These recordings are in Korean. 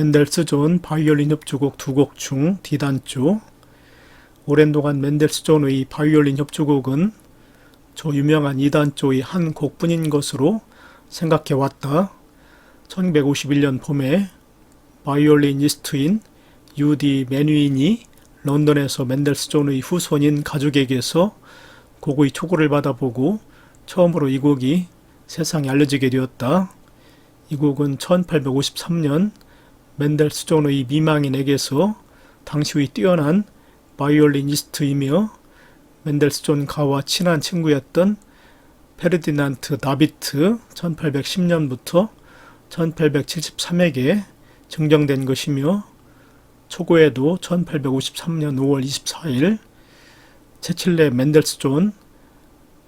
멘델스존 바이올린 협주곡 두 곡 중 D단조. 오랜 동안 멘델스존의 바이올린 협주곡은 저 유명한 2단조의 한 곡뿐인 것으로 생각해 왔다. 1951년 봄에 바이올리니스트인 유디 메뉴인이 런던에서 멘델스존의 후손인 가족에게서 곡의 초고를 받아보고 처음으로 이 곡이 세상에 알려지게 되었다. 이 곡은 1853년 멘델스존의 미망인에게서 당시의 뛰어난 바이올리니스트이며 멘델스존가와 친한 친구였던 페르디난트 나비트 1810년부터 1873에게 증정된 것이며 초고에도 1853년 5월 24일 체칠레 멘델스존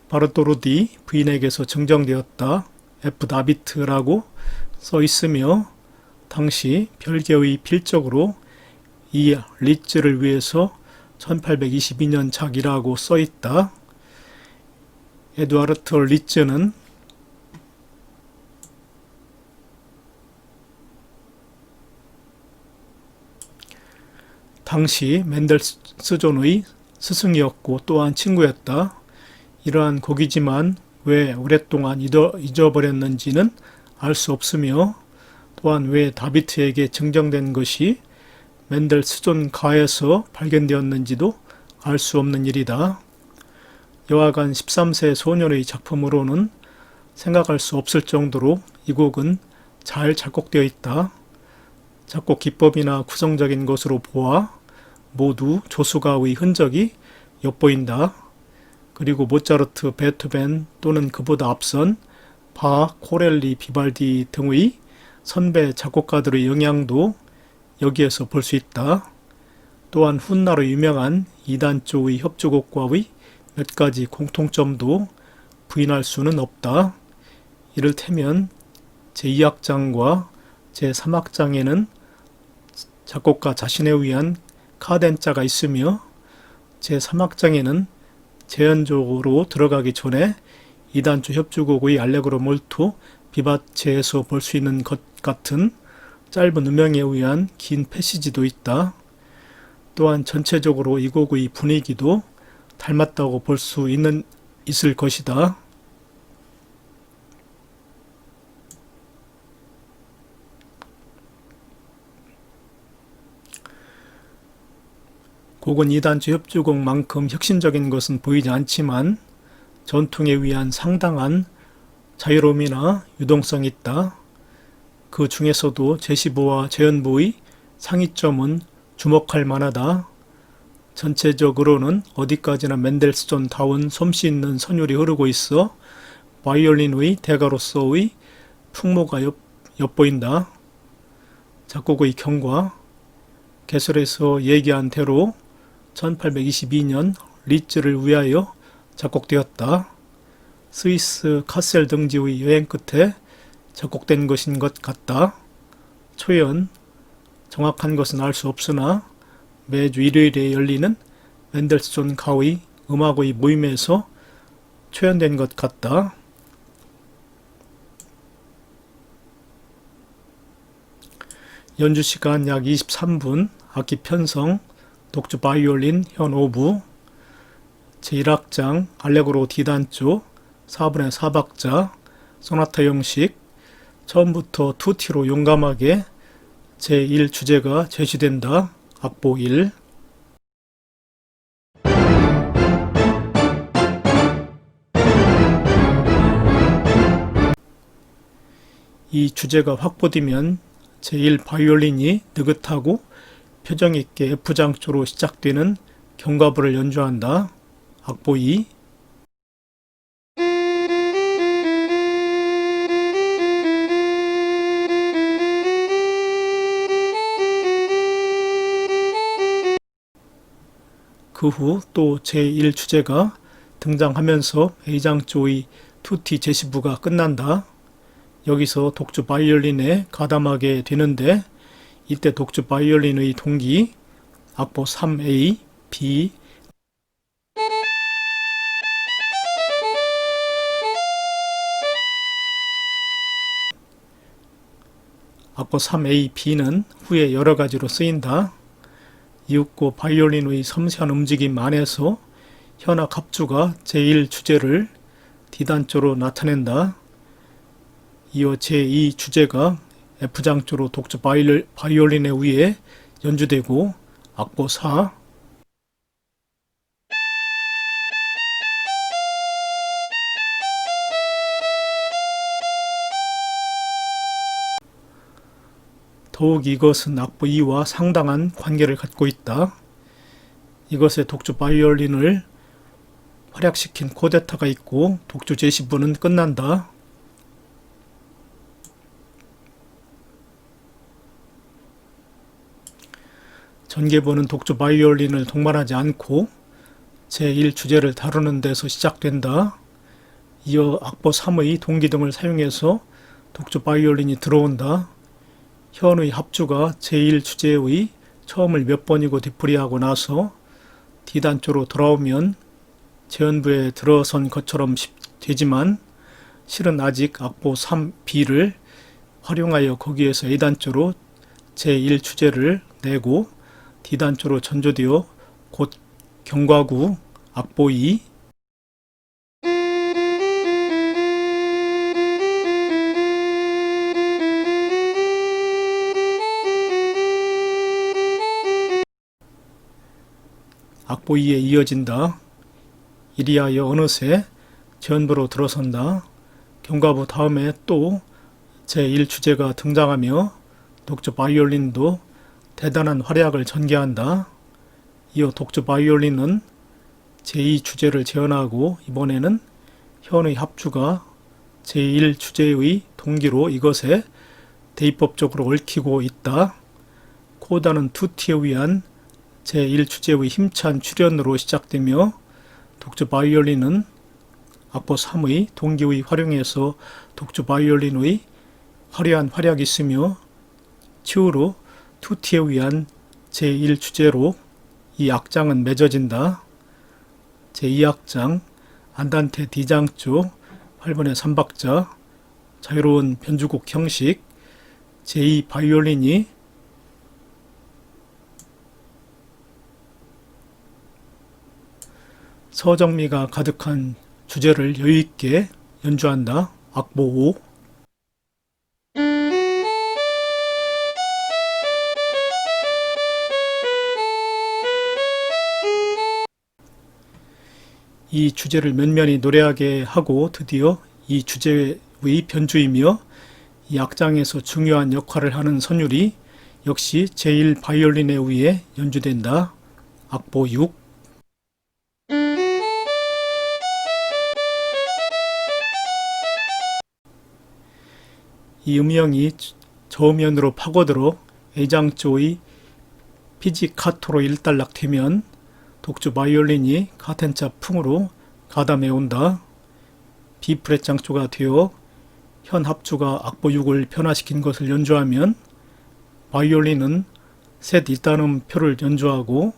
바르토르디 부인에게서 증정되었다. F 나비트라고 써 있으며 당시 별개의 필적으로 이 리츠를 위해서 1822년 작이라고 써 있다. 에두아르트 리츠는 당시 멘델스존의 스승이었고 또한 친구였다. 이러한 곡이지만 왜 오랫동안 잊어버렸는지는 알 수 없으며 또한 왜 다비트에게 증정된 것이 멘델스존가에서 발견되었는지도 알 수 없는 일이다. 여하간 13세 소년의 작품으로는 생각할 수 없을 정도로 이 곡은 잘 작곡되어 있다. 작곡 기법이나 구성적인 것으로 보아 모두 조수가의 흔적이 엿보인다. 그리고 모차르트, 베토벤 또는 그보다 앞선 바, 코렐리, 비발디 등의 선배 작곡가들의 영향도 여기에서 볼 수 있다. 또한 훗날의 유명한 2단조의 협주곡과의 몇 가지 공통점도 부인할 수는 없다. 이를테면 제2악장과 제3악장에는 작곡가 자신에 의한 카덴자가 있으며 제3악장에는 재연적으로 들어가기 전에 2단조 협주곡의 알레그로 몰투 비바체에서 볼 수 있는 것 같은 짧은 음영에 의한 긴 패시지도 있다. 또한 전체적으로 이 곡의 분위기도 닮았다고 볼 수 있을 것이다. 곡은 2단조 협주곡만큼 혁신적인 것은 보이지 않지만 전통에 의한 상당한 자유로움이나 유동성이 있다. 그 중에서도 제시보와 재연보의 상이점은 주목할 만하다. 전체적으로는 어디까지나 멘델스존다운 솜씨 있는 선율이 흐르고 있어 바이올린의 대가로서의 풍모가 엿보인다. 작곡의 경과 개설에서 얘기한 대로 1822년 리츠를 위하여 작곡되었다. 스위스 카셀 등지의 여행 끝에 작곡된 것인 것 같다. 초연, 정확한 것은 알 수 없으나 매주 일요일에 열리는 멘델스존 가의 음악의 모임에서 초연된 것 같다. 연주시간 약 23분, 악기 편성, 독주 바이올린 현 5부, 제1악장 알레그로 D단조 4분의 4박자, 소나타 형식, 처음부터 투티로 용감하게 제1주제가 제시된다. 악보 1. 이 주제가 확보되면 제1 바이올린이 느긋하고 표정있게 F장조로 시작되는 경과부를 연주한다. 악보 2. 그 후 또 제1주제가 등장하면서 A장조의 투티 제시부가 끝난다. 여기서 독주 바이올린에 가담하게 되는데 이때 독주 바이올린의 동기 악보 3A, B, 악보 3A, B는 후에 여러 가지로 쓰인다. 이윽고 바이올린의 섬세한 움직임 안에서 현악 합주가 제1주제를 D단조로 나타낸다. 이어 제2주제가 F장조로 독주 바이올린에 의해 연주되고 악보 4, 더욱 이것은 악보 2와 상당한 관계를 갖고 있다. 이것에 독주 바이올린을 활약시킨 코데타가 있고 독주 제시부는 끝난다. 전개부는 독주 바이올린을 동반하지 않고 제1주제를 다루는 데서 시작된다. 이어 악보 3의 동기등을 사용해서 독주 바이올린이 들어온다. 현의 합주가 제1주제의 처음을 몇 번이고 되풀이하고 나서 D단조로 돌아오면 제연부에 들어선 것처럼 되지만 실은 아직 악보 3B를 활용하여 거기에서 A단조로 제1주제를 내고 D단조로 전조되어 곧 경과구 악보 2, 악보 2에 이어진다. 이리하여 어느새 제연부로 들어선다. 경과부 다음에 또 제1주제가 등장하며 독주 바이올린도 대단한 활약을 전개한다. 이어 독주 바이올린은 제2주제를 재현하고 이번에는 현의 합주가 제1주제의 동기로 이것에 대입법적으로 얽히고 있다. 코다는 투티에 의한 제1주제의 힘찬 출현으로 시작되며 독주 바이올린은 악보 3의 동기의 활용에서 독주 바이올린의 화려한 활약이 있으며 추후로 투티에 의한 제1주제로 이 악장은 맺어진다. 제2악장 안단테 D장조 8분의 3박자 자유로운 변주곡 형식 제2 바이올린이 서정미가 가득한 주제를 여유있게 연주한다. 악보 5, 이 주제를 면면히 노래하게 하고 드디어 이 주제의 변주이며 이 악장에서 중요한 역할을 하는 선율이 역시 제1 바이올린에 의해 연주된다. 악보 6, 이 음영이 저음연으로 파고들어 A장조의 피지카토로 일단락되면 독주 바이올린이 카텐차 풍으로 가담해 온다. B프렛 장조가 되어 현 합주가 악보 6을 변화시킨 것을 연주하면 바이올린은 셋 이따름 표를 연주하고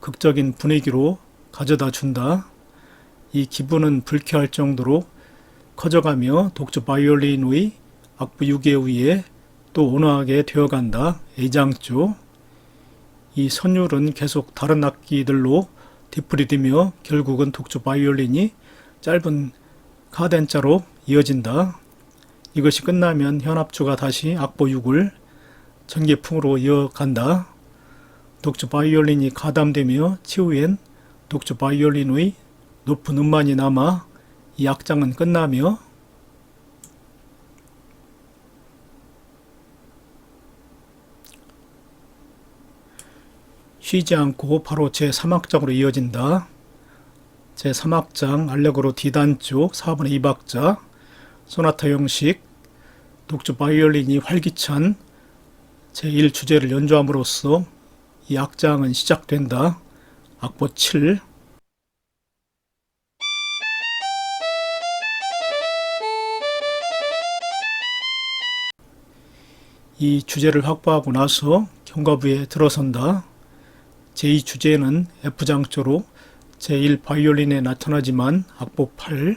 극적인 분위기로 가져다 준다. 이 기분은 불쾌할 정도로 커져가며 독주 바이올린의 악보 6에 의해 또 온화하게 되어간다. A장조. 이 선율은 계속 다른 악기들로 뒤풀이되며 결국은 독주 바이올린이 짧은 카덴자로 이어진다. 이것이 끝나면 현합주가 다시 악보 6을 전개풍으로 이어간다. 독주 바이올린이 가담되며 치후엔 독주 바이올린의 높은 음만이 남아 이 악장은 끝나며 쉬지 않고 바로 제3악장으로 이어진다. 제3악장 알레그로 D단조 4분의 2박자 소나타 형식 독주 바이올린이 활기찬 제1주제를 연주함으로써 이 악장은 시작된다. 악보 7, 이 주제를 확보하고 나서 경과부에 들어선다. 제2주제는 F장조로 제1 바이올린에 나타나지만 악보 8,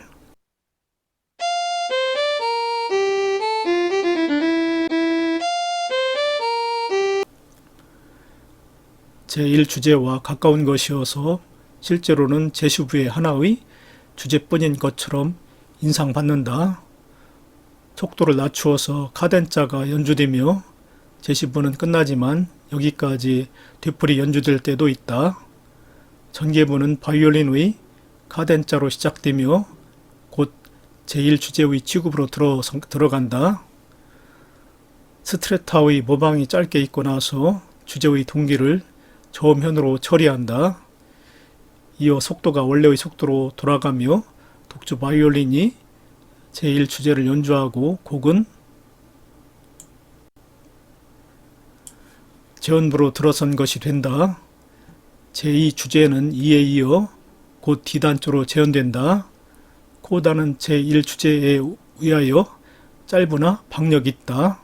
제1주제와 가까운 것이어서 실제로는 제시부의 하나의 주제뿐인 것처럼 인상받는다. 속도를 낮추어서 카덴자가 연주되며 제시부는 끝나지만 여기까지 되풀이 연주될 때도 있다. 전개부는 바이올린의 카덴자로 시작되며 곧 제1주제의 취급으로 들어간다. 스트레타의 모방이 짧게 있고 나서 주제의 동기를 저음현으로 처리한다. 이어 속도가 원래의 속도로 돌아가며 독주 바이올린이 제1주제를 연주하고 곡은 제음부로 들어선 것이 된다. 제2주제는 이에 이어 곧 D단조로 재현된다. 코다는 제1주제에 의하여 짧으나 박력이 있다.